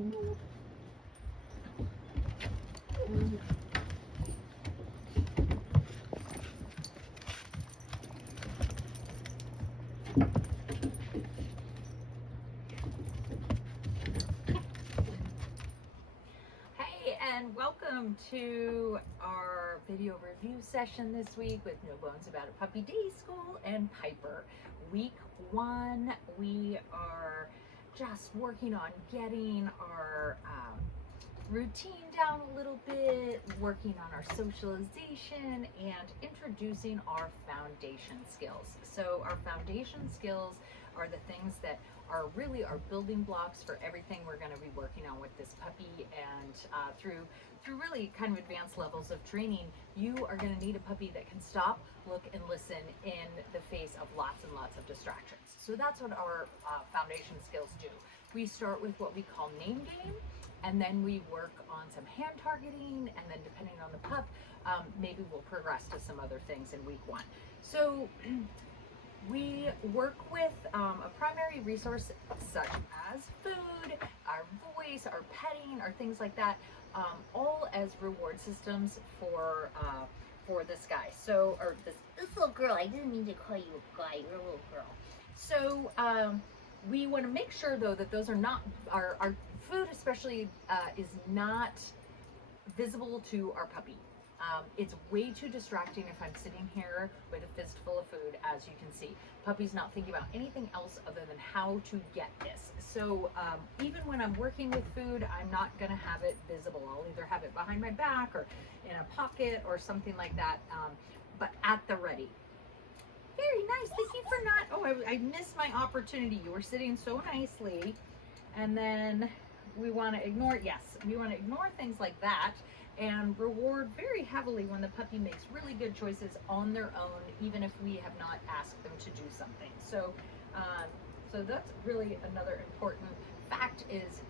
Hey, and welcome to our video review session this week with No Bones About It Puppy Day School and Piper. Week 1, we are just working on getting our routine down a little bit, working on our socialization, and introducing our foundation skills. So our foundation skills are the things that are really our building blocks for everything we're going to be working on with this puppy, and through really kind of advanced levels of training, you are going to need a puppy that can stop, look, and listen in the face of lots and lots of distractions. So that's what our foundation skills do. We start with what we call name game, and then we work on some hand targeting, and then depending on the pup, maybe we'll progress to some other things in week 1. So we work with a primary resource such as food, our voice, our petting, or things like that, all as reward systems for this guy. So, or this little girl. I didn't mean to call you a guy. You're a little girl. So we want to make sure though that those are not our food, especially is not visible to our puppy. It's way too distracting if I'm sitting here with a fistful of food, as you can see. Puppy's not thinking about anything else other than how to get this. So even when I'm working with food, I'm not gonna have it visible. I'll either have it behind my back or in a pocket or something like that, but at the ready. Very nice, thank you for not, oh, I missed my opportunity. You were sitting so nicely, and then we wanna ignore, yes, we wanna ignore things like that, and reward very heavily when the puppy makes really good choices on their own, even if we have not asked them to do something. So, so that's really another important fact, is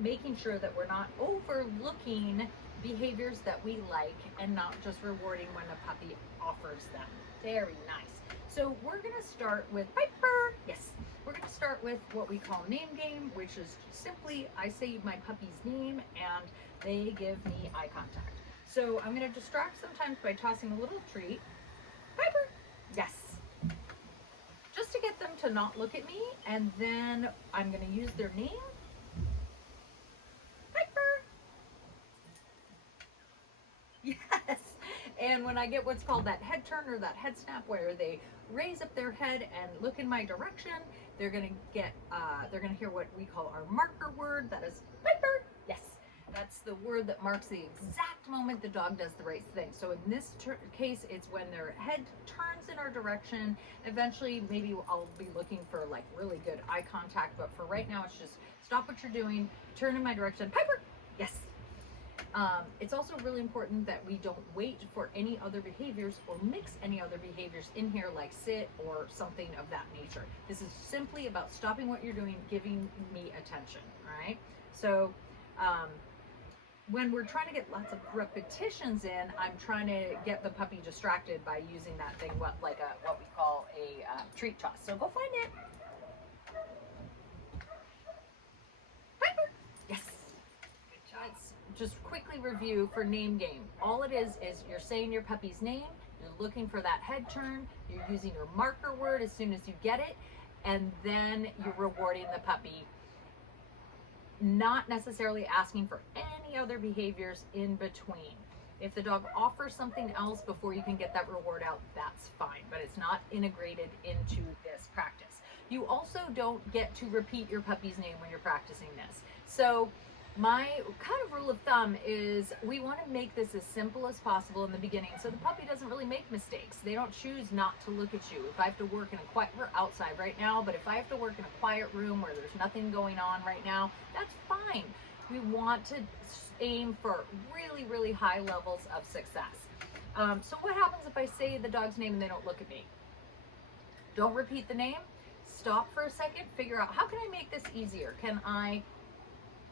making sure that we're not overlooking behaviors that we like and not just rewarding when the puppy offers them. Very nice. So we're gonna start with Piper. Yes. We're going to start with what we call name game, which is simply I say my puppy's name and they give me eye contact. So I'm going to distract sometimes by tossing a little treat. Piper! Yes. Just to get them to not look at me, and then I'm going to use their name. Piper! Yes. And when I get what's called that head turn or that head snap, where they raise up their head and look in my direction, they're gonna get, they're gonna hear what we call our marker word. That is Piper. Yes, that's the word that marks the exact moment the dog does the right thing. So in this case, it's when their head turns in our direction. Eventually, maybe I'll be looking for like really good eye contact, but for right now, it's just stop what you're doing, turn in my direction, Piper. Yes. It's also really important that we don't wait for any other behaviors or mix any other behaviors in here, like sit or something of that nature. This is simply about stopping what you're doing, giving me attention, all right? So when we're trying to get lots of repetitions in, I'm trying to get the puppy distracted by using that thing, what we call a treat toss. So go find it. Piper. Yes. Good job. Just quickly review for name game. All it is you're saying your puppy's name, you're looking for that head turn, you're using your marker word as soon as you get it, and then you're rewarding the puppy, not necessarily asking for any other behaviors in between. If the dog offers something else before you can get that reward out, that's fine, but it's not integrated into this practice. You also don't get to repeat your puppy's name when you're practicing this. So my kind of rule of thumb is we want to make this as simple as possible in the beginning, so the puppy doesn't really make mistakes. They don't choose not to look at you. If I have to work in a quiet, we're outside right now, but if I have to work in a quiet room where there's nothing going on right now, that's fine. We want to aim for really, really high levels of success. So what happens if I say the dog's name and they don't look at me? Don't repeat the name. Stop for a second. Figure out, how can I make this easier? Can I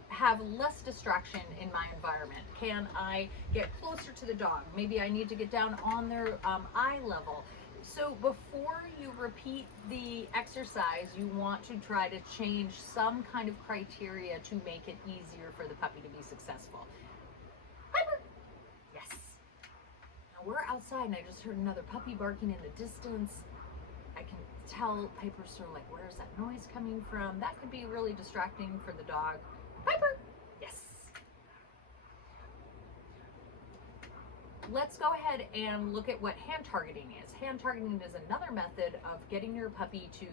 have less distraction in my environment? Can I get closer to the dog? Maybe I need to get down on their eye level. So before you repeat the exercise, you want to try to change some kind of criteria to make it easier for the puppy to be successful. Piper! Yes. Now we're outside and I just heard another puppy barking in the distance. I can tell Piper's sort of like, where's that noise coming from? That could be really distracting for the dog. Piper! Yes. Let's go ahead and look at what hand targeting is. Hand targeting is another method of getting your puppy to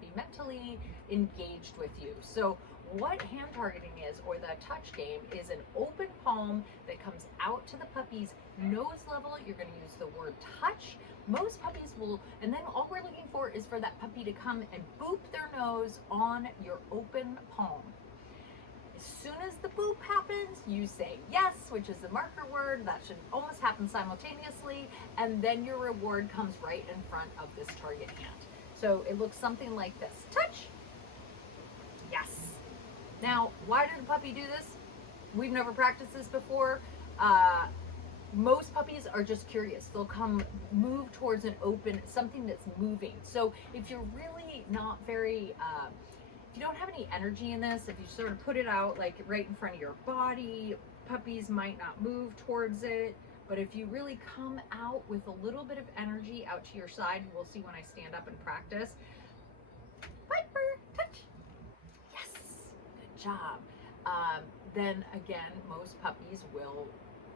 be mentally engaged with you. So what hand targeting is, or the touch game, is an open palm that comes out to the puppy's nose level. You're going to use the word touch. Most puppies will, and then all we're looking for is for that puppy to come and boop their nose on your open palm. As soon as the boop happens, you say yes, which is the marker word. That should almost happen simultaneously, and then your reward comes right in front of this target hand. So it looks something like this. Touch. Yes. Now, why did the puppy do this? We've never practiced this before. Most puppies are just curious. They'll come move towards an open, something that's moving. So if you're really not very, if you don't have any energy in this, if you sort of put it out like right in front of your body, puppies might not move towards it. But if you really come out with a little bit of energy out to your side, we'll see when I stand up and practice. Piper, touch. Yes, good job. Then again, most puppies will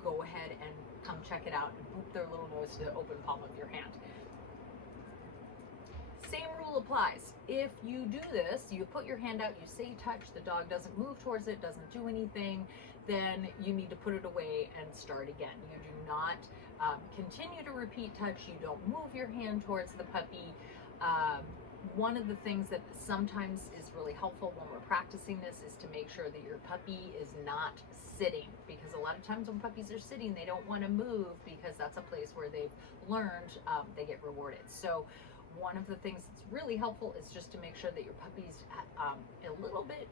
go ahead and come check it out and boop their little nose to the open palm of your hand. Same rule applies. If you do this, you put your hand out, you say touch, the dog doesn't move towards it, doesn't do anything, then you need to put it away and start again. You do not continue to repeat touch. You don't move your hand towards the puppy. One of the things that sometimes is really helpful when we're practicing this is to make sure that your puppy is not sitting, because a lot of times when puppies are sitting, they don't want to move because that's a place where they've learned they get rewarded. So one of the things that's really helpful is just to make sure that your puppy's a little bit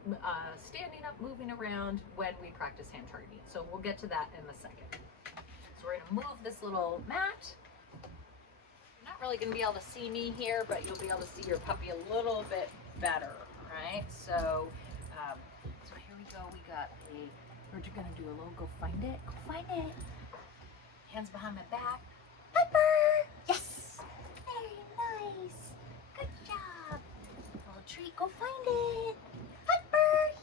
standing up, moving around when we practice hand targeting. So we'll get to that in a second. So we're going to move this little mat. You're not really going to be able to see me here, but you'll be able to see your puppy a little bit better, right? So, so here we go. We got we're going to do a little go find it. Go find it. Hands behind my back. Piper! Yes! Very nice. Good job. Little treat. Go find it. Piper!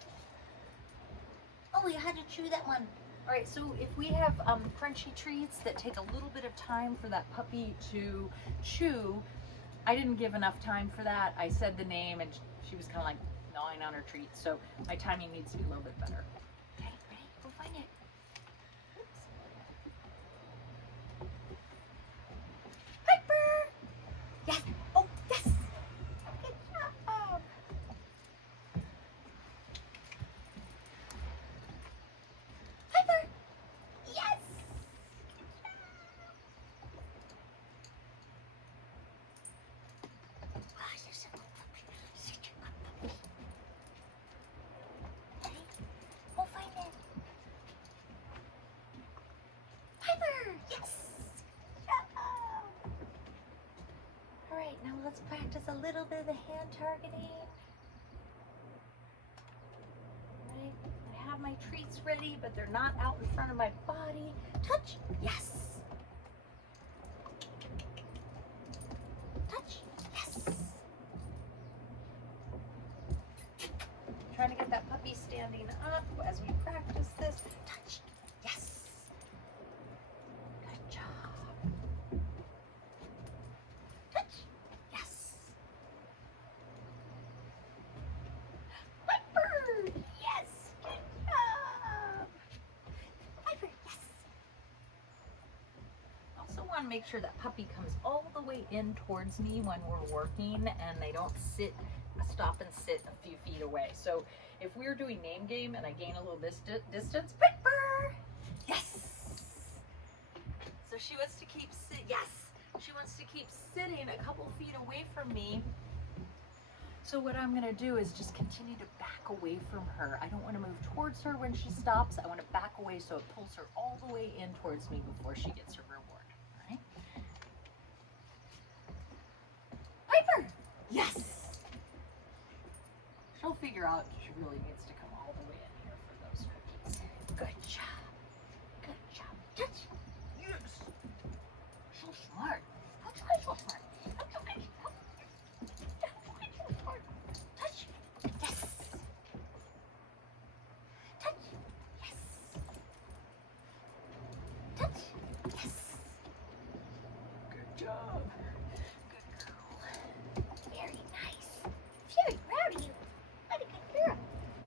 Oh, you had to chew that one. All right, so if we have crunchy treats that take a little bit of time for that puppy to chew, I didn't give enough time for that. I said the name and she was kind of like gnawing on her treat, so my timing needs to be a little bit better. Okay, ready? Go find it. Oops. Piper! Yes! Oh, yes! Good job! Piper! Yes! Ah, you're so good puppy. Such a good puppy. Ready? Go find it. Piper! Yes! Good job! All right, now let's practice a little bit of the hand targeting. Right? I have my treats ready, but they're not out in front of my body. Touch. Yes. Touch. Yes. Trying to get that puppy standing up as we practice this. Touch. Yes. Good job. Touch. Yes. Piper. Yes. Good job. Piper. Yes. Also want to make sure that puppy comes all the way in towards me when we're working and they don't stop and sit a few feet away. So if we're doing name game and I gain a little distance, Piper! Yes! So she wants to keep she wants to keep sitting a couple feet away from me. So what I'm gonna do is just continue to back away from her. I don't want to move towards her when she stops. I want to back away so it pulls her all the way in towards me before she gets her reward. All right? figure out she really needs to come all the way in here for those cookies. Good job.